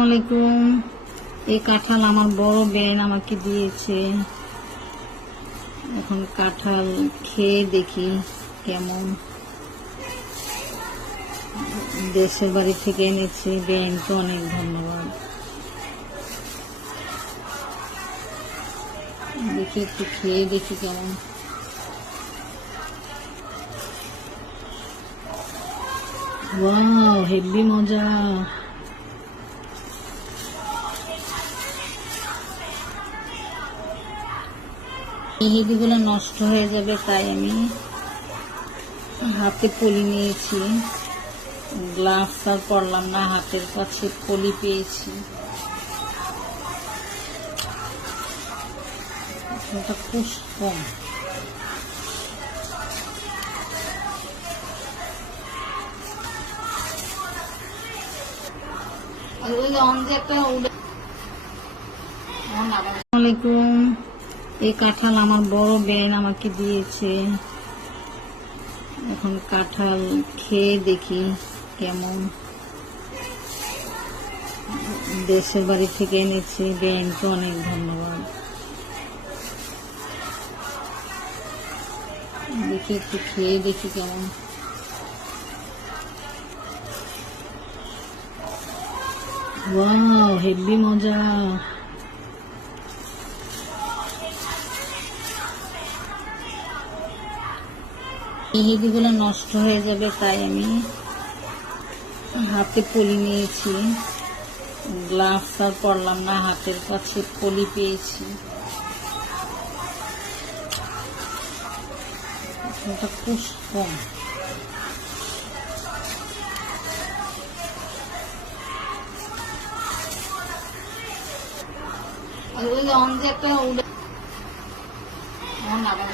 আসসালামাইকুম। এই কাঁঠাল আমার বড় বোন আমাকে দিয়েছে। এখন কাঁঠাল খেয়ে দেখি কেমন। দেশের বাড়ি থেকে এনেছি, বোনকে অনেক ধন্যবাদ। দেখি একটু খেয়ে দেখি কেমন। ওয়াও, হেভি মজা। মেহেদিগুলো নষ্ট হয়ে যাবে তাই আমি হাতে পলি নিয়েছি। গ্লাভস আর পরলাম না, হাতের কাছে পলি পেয়েছি। এটা খুব কম। আসসালামাইকুম। এই কাঁঠাল আমার বড় বোন আমাকে দিয়েছে। এখন কাঁঠাল খেয়ে দেখি কেমন। দেশের বাড়ি থেকে এনেছি, বোনকে অনেক ধন্যবাদ। দেখি একটু খেয়ে দেখি কেমন। ওয়াও, হেভি মজা। মেহেদিগুলো নষ্ট হয়ে যাবে তাই আমি হাতে পলি নিয়েছি। গ্লাভস আর পরলাম না, হাতের কাছে পলি পেয়েছি। এটা খুব কম। আর ওই যে একটা